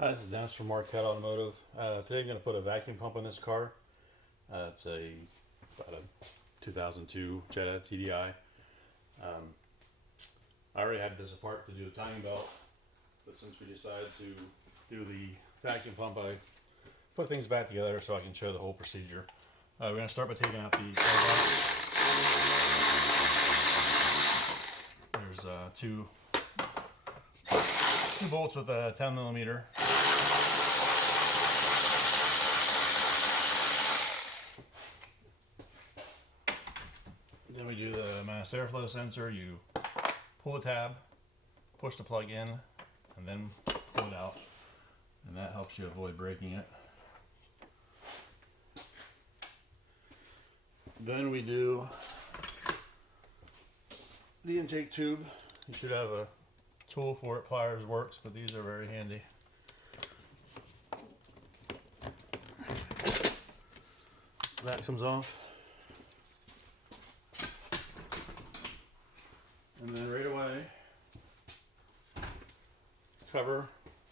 Hi, this is Dennis from Marquette Automotive. Today I'm going to put a vacuum pump in this car. It's about a 2002 Jetta TDI. I already had this apart to do the timing belt, but since we decided to do the vacuum pump, I put things back together so I can show the whole procedure. We're going to start by taking out the There's two bolts with a 10 millimeter. Then we do the mass airflow sensor. You pull the tab, push the plug in, and then pull it out. And that helps you avoid breaking it. Then we do the intake tube. You should have a tool for it. Pliers works, but these are very handy. That comes off. And then right away, cover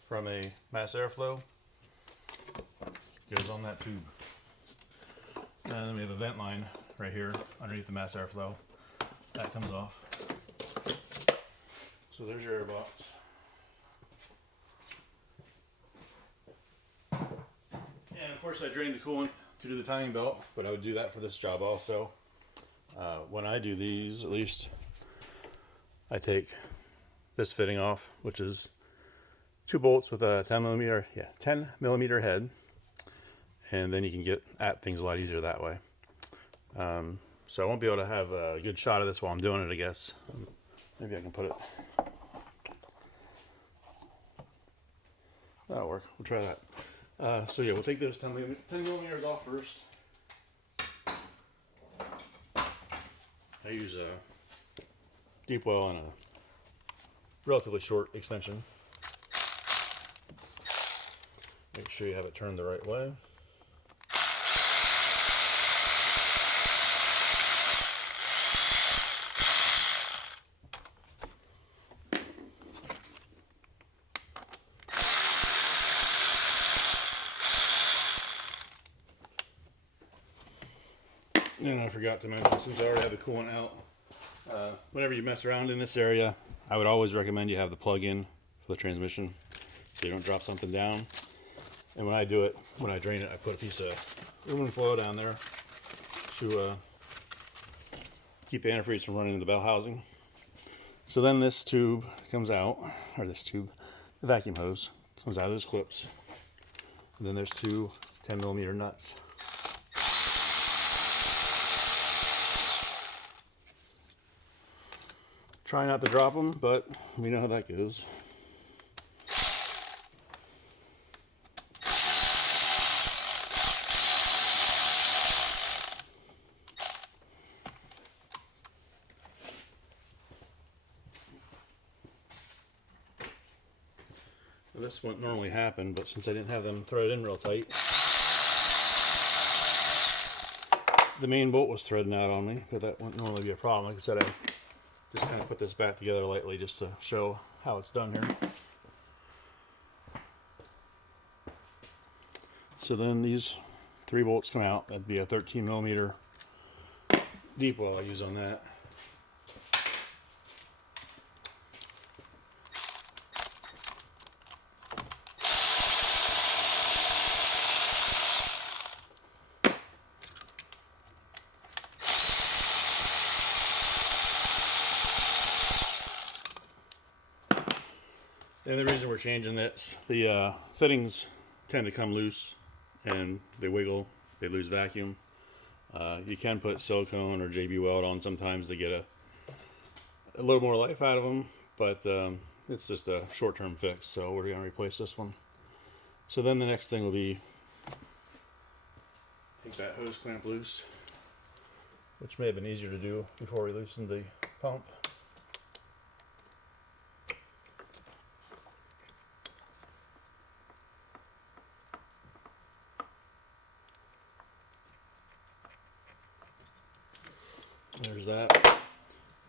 from a mass airflow goes on that tube. And then we have a vent line right here underneath the mass airflow. That comes off. So there's your air box. And of course I drained the coolant to do the timing belt, but I would do that for this job also. When I do these, at least, I take this fitting off, which is two bolts with a 10 millimeter head, and then you can get at things a lot easier that way. So I won't be able to have a good shot of this while I'm doing it, I guess. Maybe I can put it. That'll work. We'll try that. So yeah, we'll take those 10 millimeters off first. I use a deep well on a relatively short extension. Make sure you have it turned the right way. And I forgot to mention, since I already have the coolant out, whenever you mess around in this area, I would always recommend you have the plug in for the transmission so you don't drop something down. And when I do it, when I drain it, I put a piece of aluminum foil down there to keep the antifreeze from running into the bell housing. So then this tube comes out, or this tube, the vacuum hose, comes out of those clips. And then there's two 10 millimeter nuts. Try not to drop them, but we know how that goes. Well, this wouldn't normally happen, but since I didn't have them threaded in real tight, the main bolt was threading out on me, but that wouldn't normally be a problem. Like I said, I just kind of put this back together lightly just to show how it's done here. So then these three bolts come out. That'd be a 13 millimeter deep well I use on that. And the reason we're changing this, the fittings tend to come loose and they wiggle, they lose vacuum. You can put silicone or JB weld on sometimes to get a little more life out of them, but it's just a short-term fix, so we're going to replace this one. So then the next thing will be take that hose clamp loose, which may have been easier to do before we loosened the pump. There's that.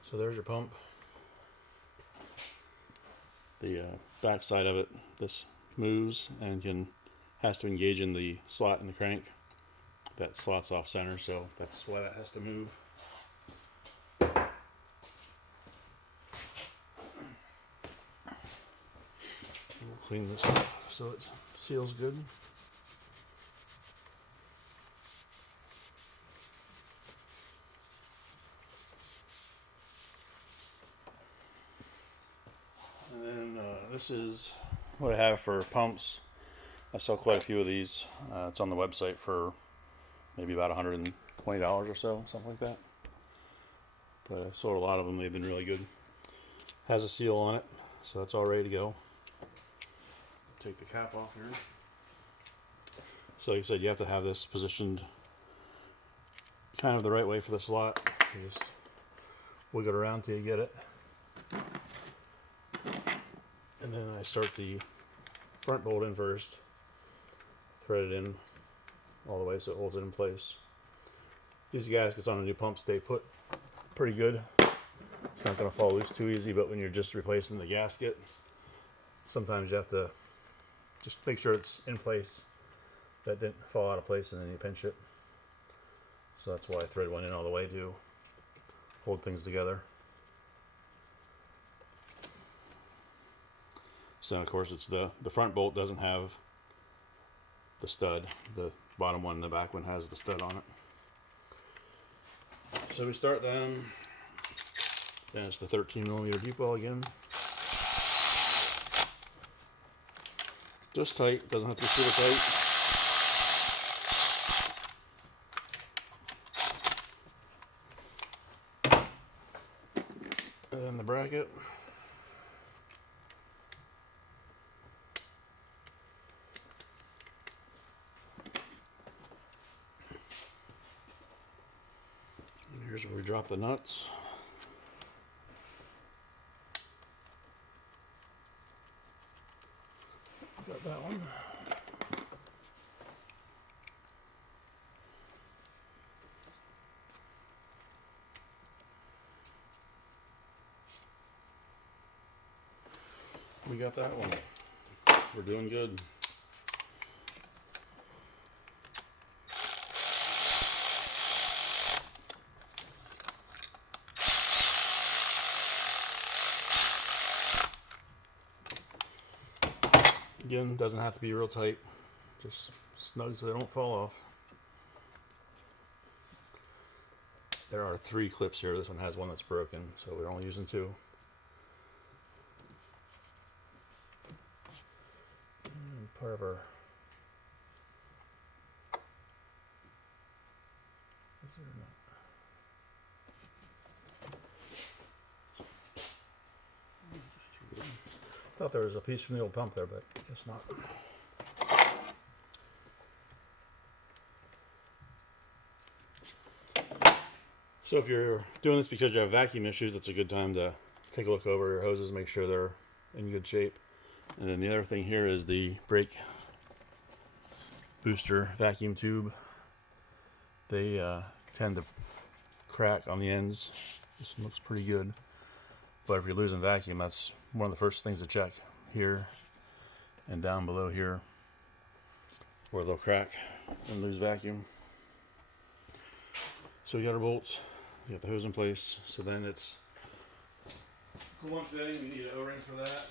So there's your pump. The back side of it, this moves and has to engage in the slot in the crank. That slot's off center, so that's why that has to move. We'll clean this up so it seals good. And then this is what I have for pumps. I sell quite a few of these. It's on the website for maybe about $120 or so, something like that. But I've sold a lot of them. They've been really good. Has a seal on it, so it's all ready to go. Take the cap off here. So like I said, you have to have this positioned kind of the right way for the slot. You just wiggle it around till you get it. And then I start the front bolt in first, thread it in all the way so it holds it in place. These gaskets on a new pump stay put pretty good. It's not going to fall loose too easy, but when you're just replacing the gasket, sometimes you have to just make sure it's in place, that didn't fall out of place, and then you pinch it. So that's why I thread one in all the way to hold things together. So of course it's the front bolt doesn't have the stud. The bottom one and the back one has the stud on it. So we start them. Then it's the 13mm deep well again. Just tight, doesn't have to be super tight. And then the bracket. And here's where we drop the nuts. Got that one. We got that one. We're doing good. Again, doesn't have to be real tight, just snug so they don't fall off. There are 3 clips here. This one has one that's broken, so we're only using 2. And part of our is there not? Thought there was a piece from the old pump there, but I guess not. So if you're doing this because you have vacuum issues, it's a good time to take a look over your hoses, make sure they're in good shape. And then the other thing here is the brake booster vacuum tube. They tend to crack on the ends. This one looks pretty good. But if you're losing vacuum, that's one of the first things to check here and down below here, where they'll crack and lose vacuum. So we got our bolts, we got the hose in place. So then it's coolant fitting. We need an O-ring for that.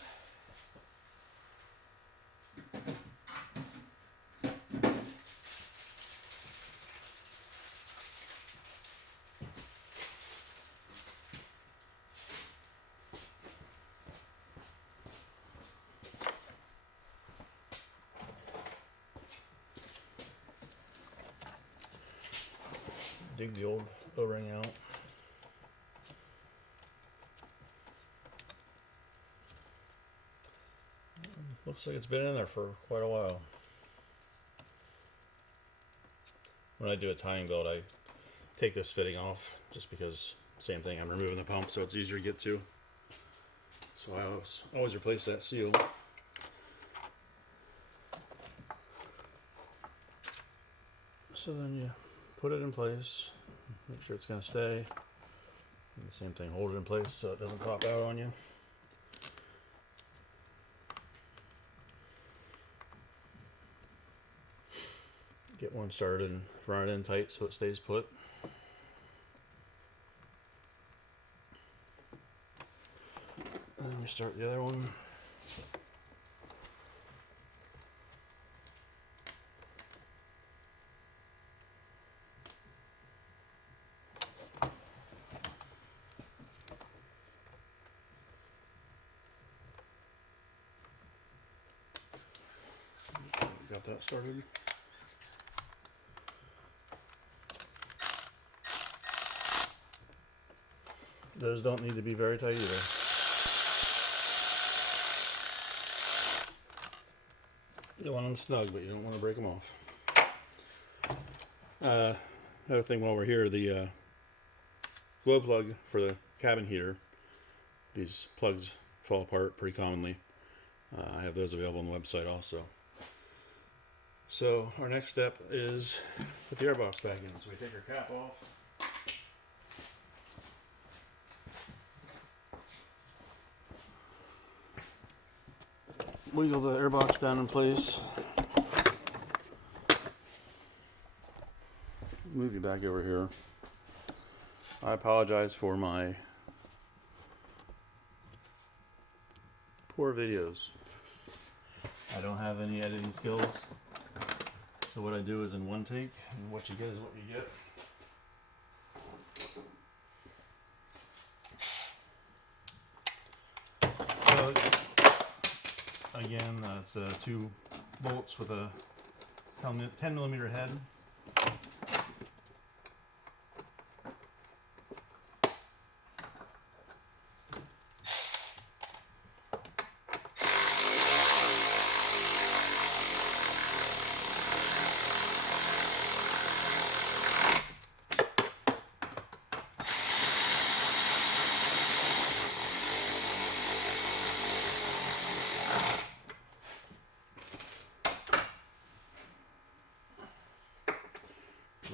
Dig the old O-ring out. Looks like it's been in there for quite a while. When I do a tying belt, I take this fitting off just because, same thing, I'm removing the pump so it's easier to get to. So I always replace that seal. So then you put it in place, make sure it's going to stay. And the same thing, hold it in place so it doesn't pop out on you. Get one started and run it in tight so it stays put. And then we start the other one. Got that started. Those don't need to be very tight either. You want them snug, but you don't want to break them off. Another thing while we're here, the glow plug for the cabin heater. These plugs fall apart pretty commonly. I have those available on the website also. So our next step is put the airbox back in. So we take our cap off. Wiggle the airbox down in place. Move you back over here. I apologize for my poor videos. I don't have any editing skills. So what I do is in one take, and what you get is what you get. So again, it's 2 bolts with a 10 millimeter head.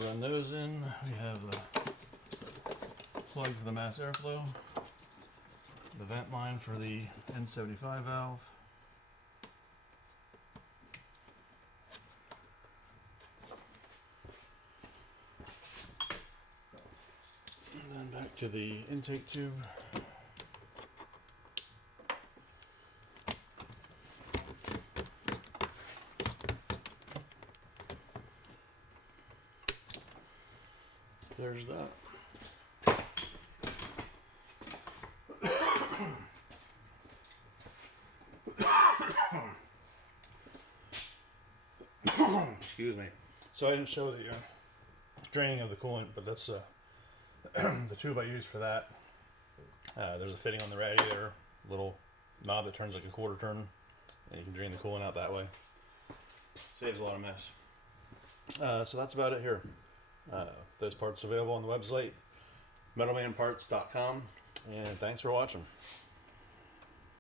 Run those in. We have the plug for the mass airflow, the vent line for the N75 valve, and then back to the intake tube. There's that. Excuse me. So I didn't show the draining of the coolant, but that's the tube I use for that. There's a fitting on the radiator, little knob that turns like a quarter turn, and you can drain the coolant out that way. Saves a lot of mess. So that's about it here. Those parts are available on the website, metalmanparts.com, and thanks for watching.